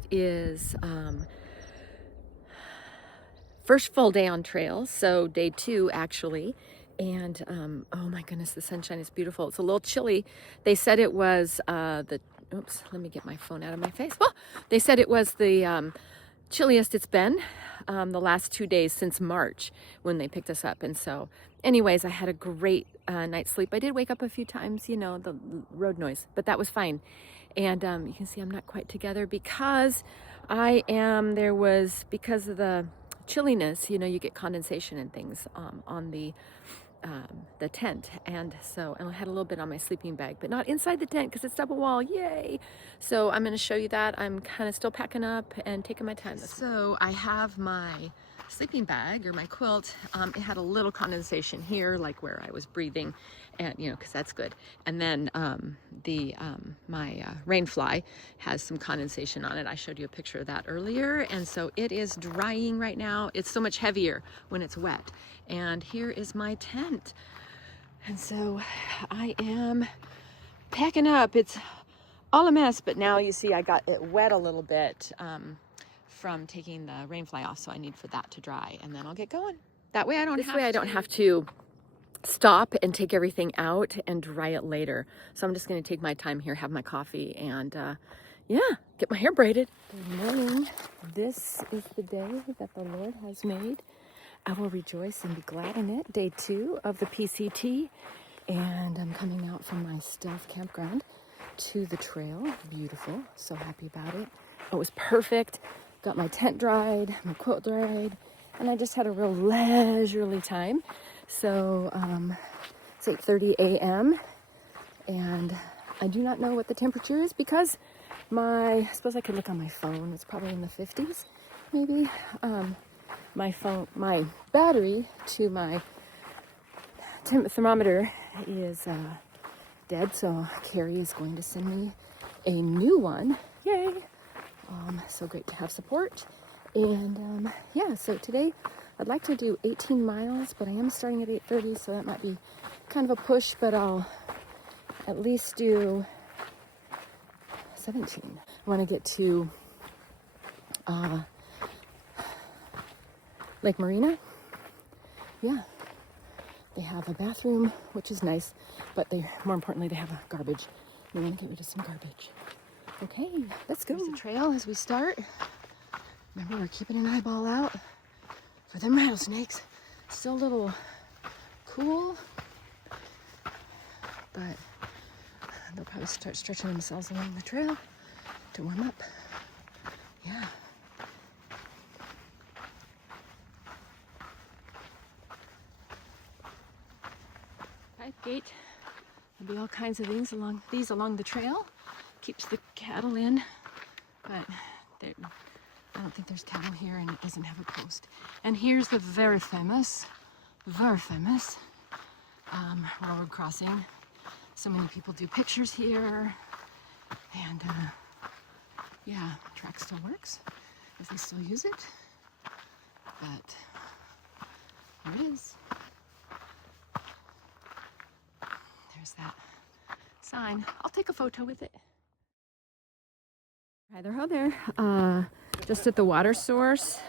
it is first full day on trail, so day 2 actually. And oh my goodness, the sunshine is beautiful. It's a little chilly. They said it was oops, let me get my phone out of my face. Well, they said it was the chilliest it's been the last 2 days since March when they picked us up. And so anyways, I had a great night's sleep. I did wake up a few times, you know, the road noise, but that was fine. And you can see I'm not quite together because because of the chilliness, you know, you get condensation and things on the tent. And so I had a little bit on my sleeping bag, but not inside the tent because it's double wall. Yay. So I'm going to show you that. I'm kind of still packing up and taking my time. So I have my sleeping bag or my quilt. It had a little condensation here, like where I was breathing, and you know, because that's good. And then my rain fly has some condensation on it. I showed you a picture of that earlier, and so it is drying right now. It's so much heavier when it's wet. And here is my tent, and so I am packing up. It's all a mess, but now you see I got it wet a little bit from taking the rain fly off, so I need for that to dry, and then I'll get going. That way I don't have to stop and take everything out and dry it later. So I'm just going to take my time here, have my coffee, and yeah, get my hair braided. Good morning. This is the day that the Lord has made. I will rejoice and be glad in it. Day 2 of the PCT, and I'm coming out from my stealth campground to the trail. Beautiful. So happy about it. It was perfect. Got my tent dried, my quilt dried, and I just had a real leisurely time. So it's 8:30 a.m. and I do not know what the temperature is because I suppose I could look on my phone. It's probably in the 50s, maybe. My battery to my thermometer is dead, so Carrie is going to send me a new one. Yay! So great to have support. And yeah, so today I'd like to do 18 miles, but I am starting at 8:30, so that might be kind of a push, but I'll at least do 17. I want to get to Lake Morena. Yeah, they have a bathroom, which is nice, but more importantly, they have a garbage. We want to get rid of some garbage. Okay, let's go. There's the trail as we start. Remember, we're keeping an eyeball out for them rattlesnakes. Still a little cool, but they'll probably start stretching themselves along the trail to warm up. Yeah. Gate. There'll be all kinds of things along the trail. Keeps the cattle in, but I don't think there's cattle here, and it doesn't have a post. And here's the very famous railroad crossing. So many people do pictures here, and yeah, track still works if they still use it, but here it is. There's that sign. I'll take a photo with it. Hi there, ho there. Just at the water source.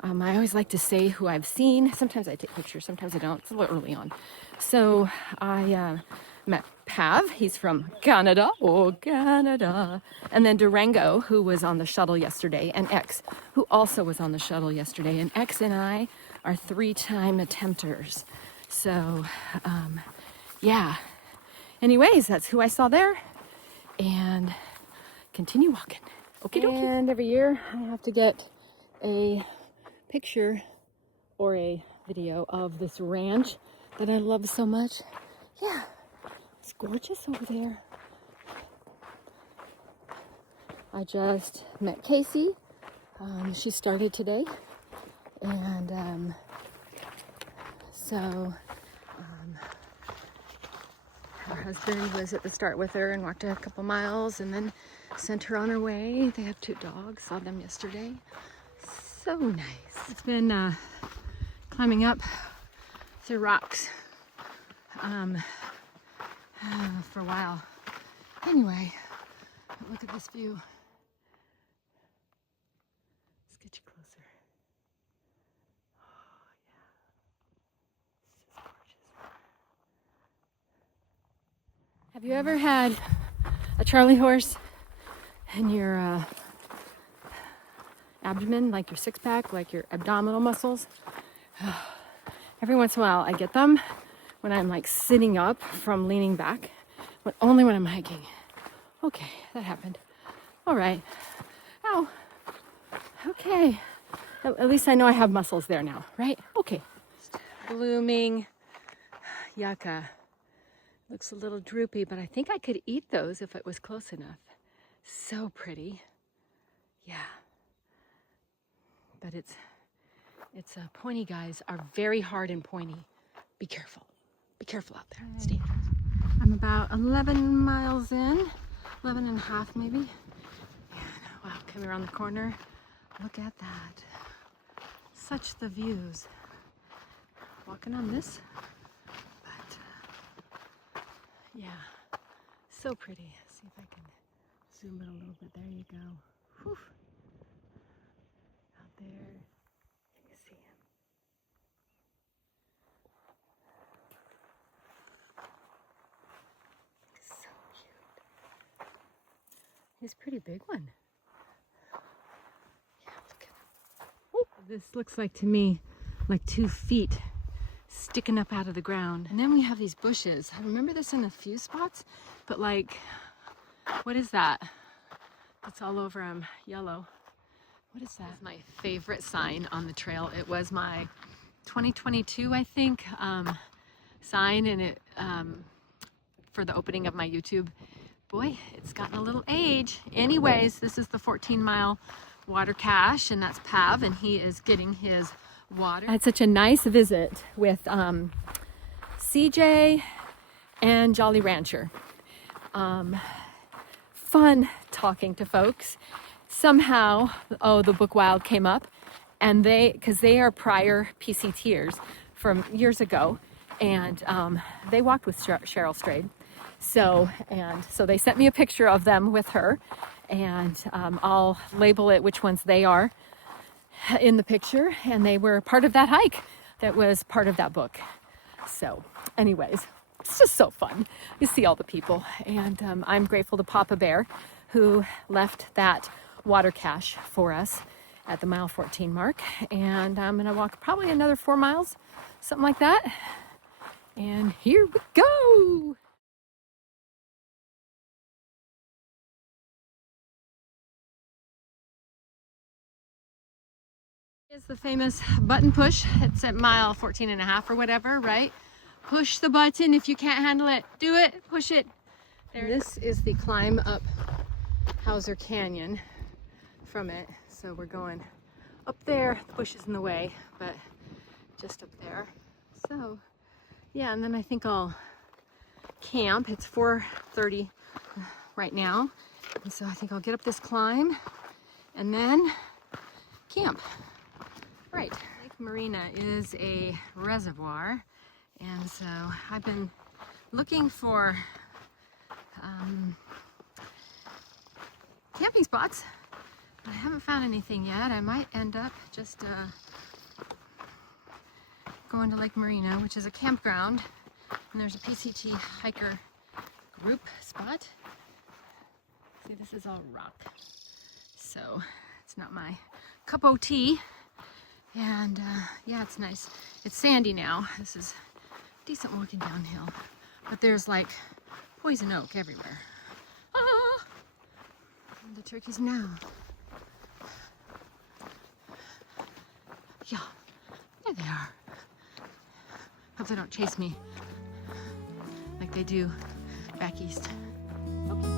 I always like to say who I've seen. Sometimes I take pictures, sometimes I don't. It's a little early on. So I met Pav. He's from Canada. Oh, Canada. And then Durango, who was on the shuttle yesterday, and X, who also was on the shuttle yesterday. And X and I are 3-time attempters. So, yeah. Anyways, that's who I saw there. And continue walking. Okie dokie. And every year I have to get a picture or a video of this ranch that I love so much. Yeah, it's gorgeous over there. I just met Casey. She started today. And so her husband was at the start with her and walked a couple miles and then sent her on her way. They have 2 dogs. Saw them yesterday. So nice. It's been climbing up through rocks for a while. Anyway, look at this view. Have you ever had a Charlie horse in your abdomen, like your six-pack, like your abdominal muscles? Every once in a while I get them when I'm like sitting up from leaning back, but only when I'm hiking. Okay, that happened. All right. Ow. Okay. At least I know I have muscles there now, right? Okay. Blooming yucca. Looks a little droopy, but I think I could eat those if it was close enough. So pretty. Yeah. But it's pointy guys are very hard and pointy. Be careful. Be careful out there. It's dangerous. I'm about 11 miles in, 11 and a half maybe. And, wow, coming around the corner. Look at that. Such the views. Walking on this, but yeah, so pretty. See if I can zoom it a little bit. There you go. Whew. Out there, you can see him. So cute. He's a pretty big one. Yeah, look at him. Ooh. This looks like to me like 2 feet sticking up out of the ground. And then we have these bushes. I remember this in a few spots, but like, what is that? It's all over yellow. What is that? That's my favorite sign on the trail. It was my 2022, I think, sign, and it for the opening of my YouTube. Boy, it's gotten a little age. Anyways, this is the 14-mile water cache, and that's Pav, and he is getting his water. I had such a nice visit with CJ and Jolly Rancher. Fun talking to folks. Somehow, the book Wild came up, and because they are prior PCTers from years ago, and they walked with Cheryl Strayed. So they sent me a picture of them with her, and I'll label it which ones they are in the picture, and they were part of that hike that was part of that book. So anyways, it's just so fun. You see all the people, and I'm grateful to Papa Bear, who left that water cache for us at the mile 14 mark, and I'm gonna walk probably another 4 miles, something like that, and here we go. Is the famous button push. It's at mile 14 and a half or whatever, right? Push the button. If you can't handle it, do it, push it. There. This is the climb up Hauser Canyon from it. So we're going up there. The bush is in the way, but just up there. So yeah, and then I think I'll camp. It's 4:30 right now. And so I think I'll get up this climb and then camp. Right. Lake Morena is a reservoir, and so I've been looking for camping spots, but I haven't found anything yet. I might end up just going to Lake Morena, which is a campground, and there's a PCT hiker group spot. See, this is all rock, so it's not my cup of tea. And yeah, it's nice. It's sandy now. This is decent walking downhill, but there's like poison oak everywhere. Ah! And the turkeys now. Yeah, there they are. Hope they don't chase me like they do back east. Okay.